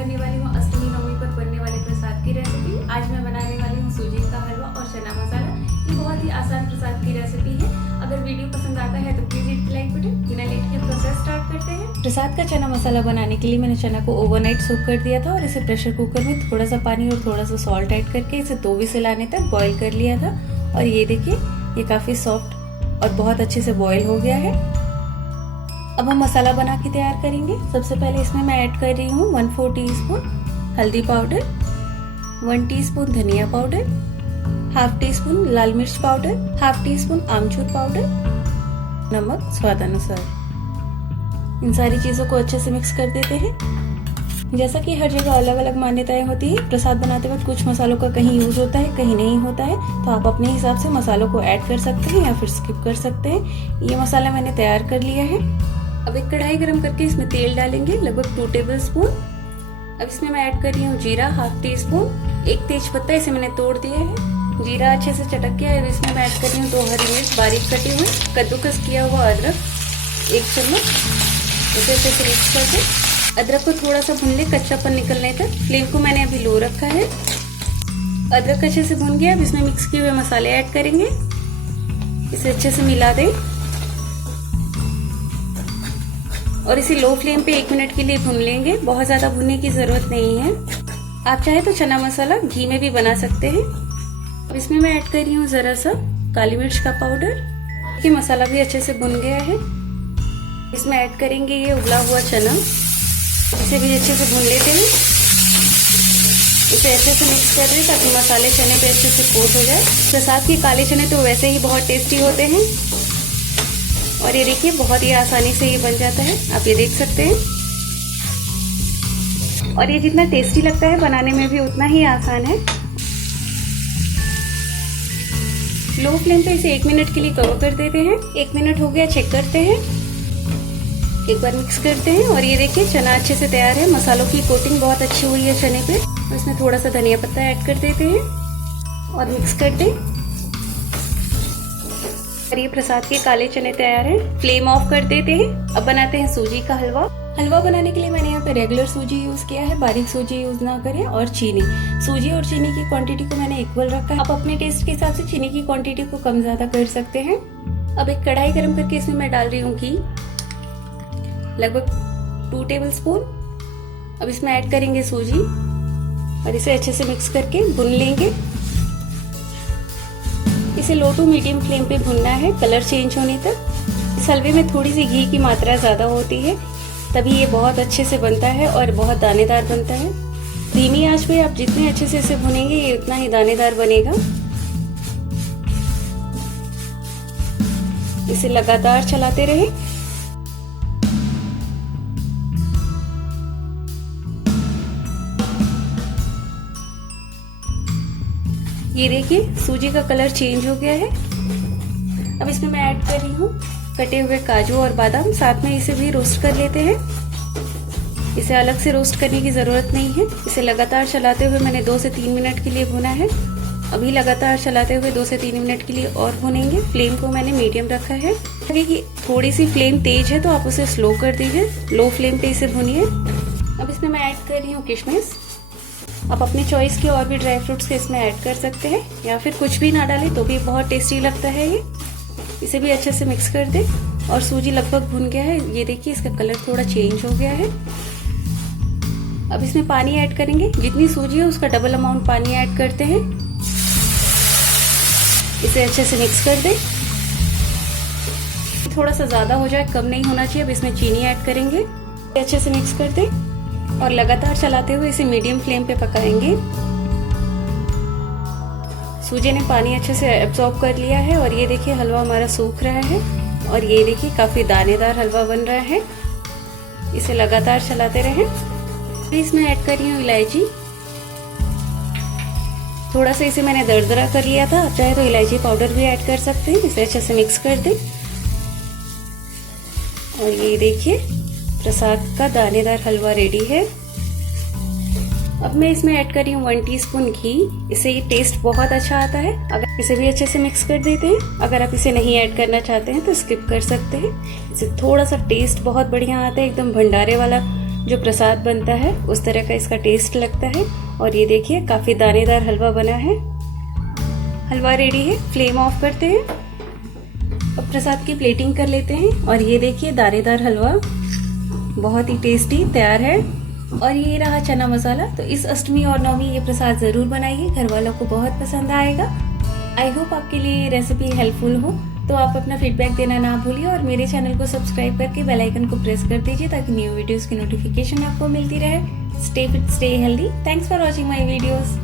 करने वाली हूँ अष्टमी नवमी पर बनने वाले प्रसाद की रेसिपी। आज मैं बनाने वाली हूँ सूजी का हलवा और चना मसाला। ये बहुत ही आसान प्रसाद की रेसिपी है। अगर वीडियो पसंद आता है तो प्लीज हिट लाइक बटन। बिना लेट के प्रोसेस स्टार्ट करते हैं। प्रसाद का चना मसाला बनाने के लिए मैंने चना को ओवरनाइट सोक कर दिया था और इसे प्रेशर कुकर में थोड़ा सा पानी और थोड़ा सा सॉल्ट ऐड करके इसे 2 विसिल आने तक बॉईल कर लिया था। और ये देखिए, ये काफी सॉफ्ट और बहुत अच्छे से बॉईल हो गया है। अब हम मसाला बना के तैयार करेंगे। सबसे पहले इसमें मैं ऐड कर रही हूँ 1/4 टीस्पून हल्दी पाउडर, 1 टीस्पून धनिया पाउडर, हाफ टी स्पून लाल मिर्च पाउडर, हाफ टी स्पून आमचूर पाउडर, नमक स्वाद अनुसार। इन सारी चीजों को अच्छे से मिक्स कर देते हैं। जैसा कि हर जगह अलग अलग मान्यताएं होती है, प्रसाद बनाते वक्त कुछ मसालों का कहीं यूज होता है, कहीं नहीं होता है, तो आप अपने हिसाब से मसालों को ऐड कर सकते हैं या फिर स्किप कर सकते हैं। ये मसाला मैंने तैयार कर लिया है। अब एक कढ़ाई गरम करके इसमें तेल डालेंगे, लगभग 2 टेबल स्पून। अब इसमें मैं ऐड कर रही हूँ जीरा हाफ टी स्पून, 1 तेज पत्ता इसे मैंने तोड़ दिया है। जीरा अच्छे से चटक गया है। इसमें मैं ऐड कर रही हूँ 2 हरी मिर्च बारीक कटी हुई, कद्दूकस किया हुआ अदरक 1 चम्मच, इसे अच्छे से मिक्स करके अदरक को थोड़ा सा भून ले कच्चापन निकलने तक। फ्लेम को मैंने अभी लो रखा है। अदरक अच्छे से भून गया। अब इसमें मिक्स किए हुए मसाले ऐड करेंगे, इसे अच्छे से मिला दें और इसे लो फ्लेम पे 1 मिनट के लिए भून लेंगे। बहुत ज्यादा भूनने की जरूरत नहीं है। आप चाहे तो चना मसाला घी में भी बना सकते हैं। अब इसमें मैं ऐड कर रही हूँ जरा सा काली मिर्च का पाउडर। ये मसाला भी अच्छे से भुन गया है। इसमें ऐड करेंगे ये उबला हुआ चना, इसे भी अच्छे से भून लेते हैं। इसे अच्छे से मिक्स कर रहे ताकि मसाले चने पे अच्छे से कोट हो जाए। प्रसाद के काले चने तो वैसे ही बहुत टेस्टी होते हैं और ये देखिए बहुत ही आसानी से ये बन जाता है, आप ये देख सकते हैं। और ये जितना टेस्टी लगता है बनाने में भी उतना ही आसान है। लो फ्लेम पे इसे 1 मिनट के लिए कवर कर देते हैं। 1 मिनट हो गया, चेक करते हैं, एक बार मिक्स करते हैं और ये देखिए चना अच्छे से तैयार है। मसालों की कोटिंग बहुत अच्छी हुई है चने पे। इसमें थोड़ा सा धनिया पत्ता ऐड कर देते हैं और मिक्स कर दें। और ये प्रसाद के काले चने तैयार हैं। फ्लेम ऑफ कर देते हैं। अब बनाते हैं सूजी का हलवा। हलवा बनाने के लिए मैंने यहाँ पे रेगुलर सूजी यूज किया है, बारीक सूजी यूज ना करें। और चीनी, सूजी और चीनी की क्वांटिटी को मैंने इक्वल रखा है। आप अपने टेस्ट के हिसाब से चीनी की क्वांटिटी को कम ज्यादा कर सकते हैं। अब एक कढ़ाई गरम करके इसमें मैं डाल रही हूँ घी, लगभग 2 टेबल स्पून। अब इसमें ऐड करेंगे सूजी और इसे अच्छे से मिक्स करके भून लेंगे। इसे लो टू मीडियम फ्लेम पे भुनना है, कलर चेंज होने तक। इस हलवे में थोड़ी सी घी की मात्रा ज्यादा होती है, तभी ये बहुत अच्छे से बनता है और बहुत दानेदार बनता है। धीमी आंच पे आप जितने अच्छे से इसे भुनेंगे ये उतना ही दानेदार बनेगा। इसे लगातार चलाते रहें। ये देखिए सूजी का कलर चेंज हो गया है। अब इसमें मैं ऐड कर रही हूँ कटे हुए काजू और बादाम, साथ में इसे भी रोस्ट कर लेते हैं। इसे अलग से रोस्ट करने की जरूरत नहीं है। इसे लगातार चलाते हुए मैंने 2 से 3 मिनट के लिए भुना है। अभी लगातार चलाते हुए 2 से 3 मिनट के लिए और भुनेंगे। फ्लेम को मैंने मीडियम रखा है। देखिए थोड़ी सी फ्लेम तेज है तो आप उसे स्लो कर दीजिए, लो फ्लेम पे इसे भुनिए। अब इसमें मैं ऐड कर रही हूँ किशमिश। आप अपनी चॉइस के और भी ड्राई फ्रूट्स के इसमें ऐड कर सकते हैं या फिर कुछ भी ना डालें तो भी बहुत टेस्टी लगता है ये। इसे भी अच्छे से मिक्स कर दें और सूजी लगभग भुन गया है। ये देखिए इसका कलर थोड़ा चेंज हो गया है। अब इसमें पानी ऐड करेंगे, जितनी सूजी है उसका डबल अमाउंट पानी ऐड करते हैं। इसे अच्छे से मिक्स कर दें। थोड़ा सा ज्यादा हो जाए, कम नहीं होना चाहिए। अब इसमें चीनी ऐड करेंगे, अच्छे से मिक्स कर दें और लगातार चलाते हुए इसे मीडियम फ्लेम पे पकाएंगे। सूजी ने पानी अच्छे से एब्जॉर्ब कर लिया है और ये देखिए हलवा हमारा सूख रहा है और ये देखिए काफी दानेदार हलवा बन रहा है। इसे लगातार चलाते रहें। इसमें ऐड कर रही हूँ इलायची। थोड़ा सा इसे मैंने दरदरा कर लिया था, आप चाहे तो इलायची पाउडर भी ऐड कर सकते हैं। इसे अच्छे से मिक्स कर दें और ये देखिए प्रसाद का दानेदार हलवा रेडी है। अब मैं इसमें ऐड कर रही हूँ 1 टीस्पून घी। इससे ये टेस्ट बहुत अच्छा आता है। अगर इसे भी अच्छे से मिक्स कर देते हैं। अगर आप इसे नहीं ऐड करना चाहते हैं तो स्किप कर सकते हैं। इससे थोड़ा सा टेस्ट बहुत बढ़िया आता है, एकदम भंडारे वाला जो प्रसाद बनता है उस तरह का इसका टेस्ट लगता है। और ये देखिए काफ़ी दानेदार हलवा बना है। हलवा रेडी है, फ्लेम ऑफ करते हैं। अब प्रसाद की प्लेटिंग कर लेते हैं। और ये देखिए दानेदार हलवा बहुत ही टेस्टी तैयार है। और ये रहा चना मसाला। तो इस अष्टमी और नवमी ये प्रसाद ज़रूर बनाइए, घर वालों को बहुत पसंद आएगा। आई होप आपके लिए ये रेसिपी हेल्पफुल हो। तो आप अपना फीडबैक देना ना भूलिए और मेरे चैनल को सब्सक्राइब करके बेल आइकन को प्रेस कर दीजिए ताकि न्यू वीडियोस की नोटिफिकेशन आपको मिलती रहे। Stay fit, stay healthy. Thanks for watching my videos.